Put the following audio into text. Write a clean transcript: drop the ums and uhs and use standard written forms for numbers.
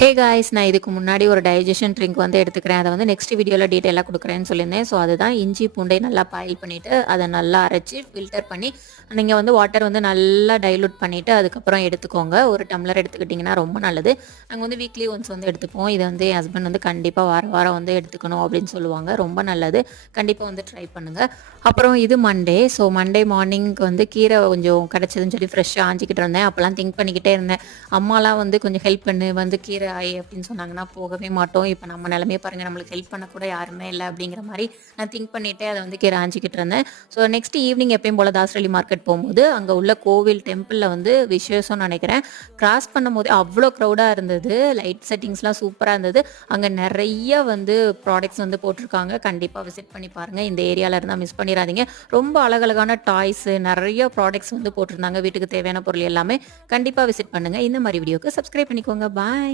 Hey guys, நான் இதுக்கு முன்னாடி ஒரு டைஜஷன் ட்ரிங்க் வந்து எடுத்துக்கிறேன். அதை வந்து நெக்ஸ்ட் வீடியோவில் டீட்டெயிலாக கொடுக்குறேன்னு சொல்லியிருந்தேன். ஸோ அதுதான் இஞ்சி பூண்டை நல்லா பாயில் பண்ணிவிட்டு அதை நல்லா அரைச்சி ஃபில்டர் பண்ணி நீங்கள் வந்து வாட்டர் வந்து நல்லா டைலூட் பண்ணிவிட்டு அதுக்கப்புறம் எடுத்துக்கோங்க. ஒரு டம்ளர் எடுத்துக்கிட்டிங்கன்னா ரொம்ப நல்லது. நாங்கள் வந்து வீக்லி ஒன்ஸ் வந்து எடுத்துப்போம். இதை வந்து என் ஹஸ்பண்ட் வந்து கண்டிப்பாக வாரம் வாரம் வந்து எடுத்துக்கணும் அப்படின்னு சொல்லுவாங்க. ரொம்ப நல்லது. கண்டிப்பாக வந்து ட்ரை பண்ணுங்கள். அப்புறம் இது மண்டே. ஸோ மண்டே மார்னிங்க்கு வந்து கீரை கொஞ்சம் கிடச்சதுன்னு சொல்லி ஃப்ரெஷ்ஷாக ஆஞ்சிக்கிட்டு இருந்தேன். அப்போல்லாம் திங்க் பண்ணிக்கிட்டே இருந்தேன், அம்மாலாம் வந்து கொஞ்சம் ஹெல்ப் பண்ணு வந்து கீரை ஆயி அப்படின்னு சொன்னாங்கன்னா போகவே மாட்டோம். இப்போ நம்ம நிலமையை பாருங்கள், நம்மளுக்கு ஹெல்ப் பண்ண கூட யாருமே இல்லை அப்படிங்கிற மாதிரி நான் திங்க் பண்ணிகிட்டே அதை வந்து கீரை ஆஞ்சிக்கிட்டு இருந்தேன். ஸோ நெக்ஸ்ட் ஈவினிங் எப்பயும் போல் தாசரளி மார்க்கெட் போகும்போது அங்கே உள்ள கோவில் டெம்பிளில் வந்து விசேஷம்னு நினைக்கிறேன். கிராஸ் பண்ணும் போது அவ்வளோ க்ரௌடாக இருந்தது. லைட் செட்டிங்ஸ்லாம் சூப்பராக இருந்தது. அங்கே நிறைய வந்து ப்ராடக்ட்ஸ் வந்து போட்டிருக்காங்க. கண்டிப்பாக விசிட் பண்ணி பாருங்கள். இந்த ஏரியாவில் இருந்தால் மிஸ் பண்ணிடாதீங்க. ரொம்ப அழகழகான டாய்ஸு நிறைய ப்ராடக்ட்ஸ் வந்து போட்டிருந்தாங்க. வீட்டுக்கு தேவையான பொருள் எல்லாமே. கண்டிப்பாக விசிட் பண்ணுங்கள். இந்த மாதிரி வீடியோக்கு சப்ஸ்கிரைப் பண்ணிக்கோங்க. பாய்.